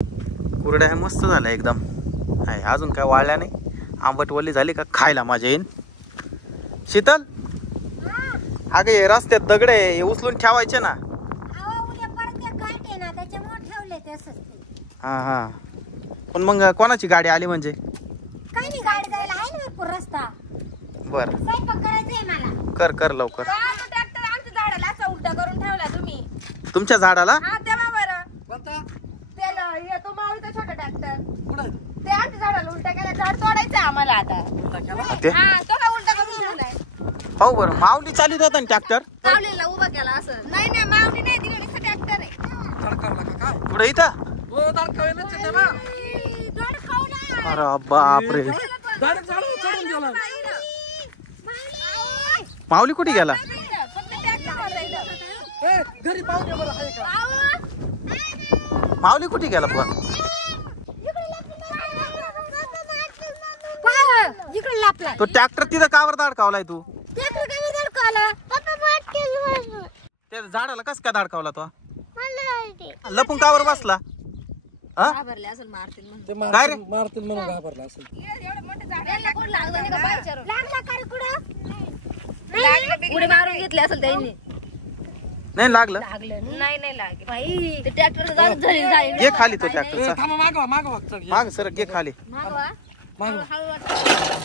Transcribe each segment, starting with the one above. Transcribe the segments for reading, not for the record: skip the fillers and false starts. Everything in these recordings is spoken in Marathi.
कुरड्या मस्त झाल्या एकदम. आहे अजून काय वाळल्या नाही. आंबटवल्ली झाली का खायला मजा येईल. शीतल अगं हे रस्त्यात दगड आहे, हे उचलून ठेवायचे ना. हा हा पण मग कोणाची गाडी आली म्हणजे काही नाही, गाडी जायला आहे ना भरपूर रस्ता. बर स्वयंपाक करायचंय मला. कर कर लवकर. ट्रॅक्टर आमच्या झाडाला असा उलटा करून ठेवला तुम्ही. तुमच्या झाडाला हा तेव्हा बरं कोणता त्याला येतो माऊलीचा छोटा ट्रॅक्टर कुठं ते आमच्या झाडाला उलटा केला. झाड तोडायचं आम्हाला आता. उलटा केला? ते हा तो का उलटा करून ठेवलाय. हो बरं माऊली चालित होता ना ट्रॅक्टर. माऊलीला उभा केला असं. नाही नाही माऊली नाही दिली, नुसतं ट्रॅक्टर आहे. तडकावला का काय? कुठे इथं. हो तडकावे ना चिंता ना. झाड खाऊला. अरे बापरे डायरेक्ट झाडावर चढून गेला. माऊली कुठे गेला. फक्त ट्रॅक्टर वाजवायचं. ए घरी पाहू दे बरं आहे का? माऊली कुठे गेला पण. इकडे लापलाय. तो ट्रॅक्टर तिथं कावर दाडकावलाय तू. ट्रॅक्टर काय धडकवला? पप्पा पाठ केलं. त्या झाडाला कस काय दाडकावला तो. लपून कावर बसला. हा घाबरले असेल मारतील म्हणून. ते काय रे? मारतील म्हणून घाबरला असेल. एवढं मोठं झाड याला कोण लागलं नाही का बाहेर. लागला का रे कुठं? उडी मारून घेतली असेल त्यांनी. नाही लागलं. नाही नाही लागले बाई. ते ट्रॅक्टर झाली ये खाली तो ए, ट्रॅक्टरचा. थांबा मागवा मागवा चढ ये. माग सर घे खाली. मागवा. मागवा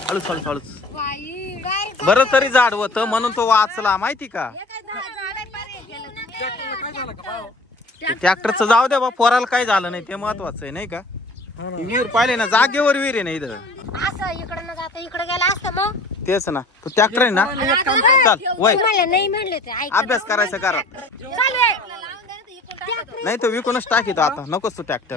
हळूच हळूच हळूच. बाई बरं तरी झाड होतं म्हणून तो वाचला माहिती का. ट्रॅक्टरला काय झालं का पाहू? ट्रॅक्टरचं जाऊ दे बा, पोराला काय झालं नाही ते महत्वाचं आहे नाही का. ही विहीर पाहिले ना, जागेवर विहीर आहे ना इथं. असं इकडं न जाता इकडे गेला असतं मग. तेच ना तो ट्रॅक्टर आहे ना. चल वय मला नाही म्हणले ते ऐक. अभ्यास करायचा घरात. चालू आहे. नाही तो विकूनच टाकीतो आता, नकोच तो ट्रॅक्टर.